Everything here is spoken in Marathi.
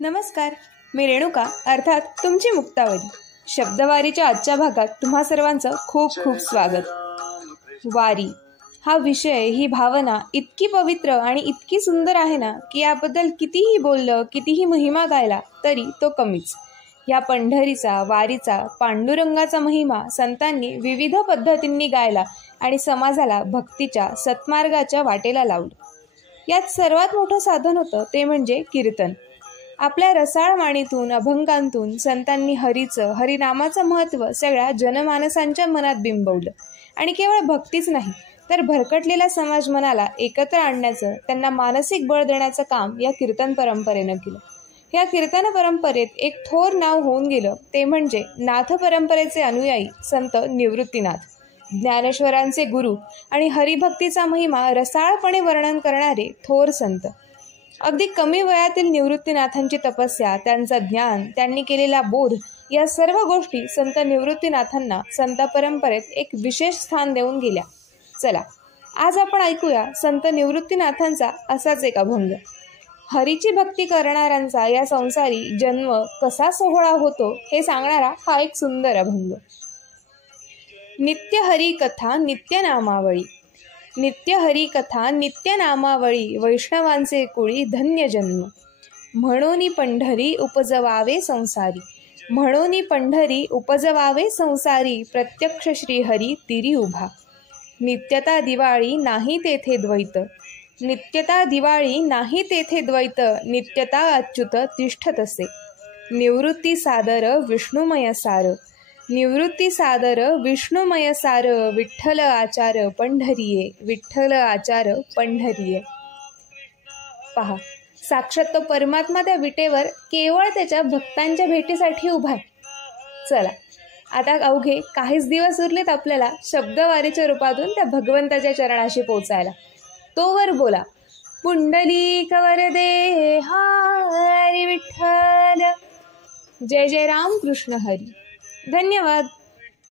नमस्कार, मी रेणुका अर्थात तुमची मुक्तावली. शब्दवारीच्या आजच्या भागात तुम्हा सर्वांचं खूप खूप स्वागत. वारी हा विषय, ही भावना इतकी पवित्र आणि इतकी सुंदर आहे ना की याबद्दल कितीही बोललं, कितीही महिमा गायला तरी तो कमीच. या पंढरीचा, वारीचा, पांडुरंगाचा महिमा संतांनी विविध पद्धतींनी गायला आणि समाजाला भक्तीच्या, सत्मार्गाच्या वाटेला लावलं. यात सर्वात मोठं साधन होतं ते म्हणजे कीर्तन. आपल्या रसाळ वाणीतून, अभंगांतून संतांनी हरीचं, हरिनामाचं महत्त्व सगळ्या जनमानसांच्या मनात बिंबवलं. आणि केवळ भक्तीच नाही तर भरकटलेल्या समाज मनाला एकत्र आणण्याचं, त्यांना मानसिक बळ देण्याचं काम या कीर्तन परंपरेनं केलं. या कीर्तन परंपरेत एक थोर नाव होऊन गेलं ते म्हणजे नाथ परंपरेचे अनुयायी संत निवृत्तीनाथ. ज्ञानेश्वरांचे गुरु आणि हरिभक्तीचा महिमा रसाळपणे वर्णन करणारे थोर संत. अगदी कमी वयातील निवृत्तीनाथांची तपस्या, त्यांचं ज्ञान, त्यांनी केलेला बोध या सर्व गोष्टी संत निवृत्तीनाथांना संत परंपरेत एक विशेष स्थान देऊन गेल्या. चला, आज आपण ऐकूया संत निवृत्तीनाथांचा असाच एक अभंग. हरीची भक्ती करणाऱ्यांचा या संसारी जन्म कसा सोहळा होतो हे सांगणारा हा एक सुंदर अभंग. नित्य हरी कथा नित्य नामावळी, नित्य हरी कथा नित्य नामावळी, वैष्णवांचे कुळी धन्य जन्म. म्हणोनी पंढरी उपजवावे संसारी, म्हणोनी पंढरी उपजवावे संसारी, प्रत्यक्ष श्रीहरी तिरी उभा. नित्यता दिवाळी नाही तेथे द्वैत, नित्यता दिवाळी नाही तेथे द्वैत, नित्यता अच्युत तिष्ठत असे. निवृत्ती सादर विष्णुमय सार, निवृत्ती सादर विष्णुमय सार, विठ्ठल आचार पंढरीये, विठ्ठल आचार पंढरीये. पहा, साक्षात तो परमात्मा त्या विटेवर केवळ त्याच्या भक्तांच्या भेटीसाठी उभा आहे. चला, आता अवघे काहीच दिवस उरलेत आपल्याला शब्दवारीच्या रूपातून त्या भगवंताच्या चरणाशी पोचायला. तोवर बोला पुंडलिक वरदे हरी विठ्ठल. जय जय राम कृष्ण हरी. धन्यवाद.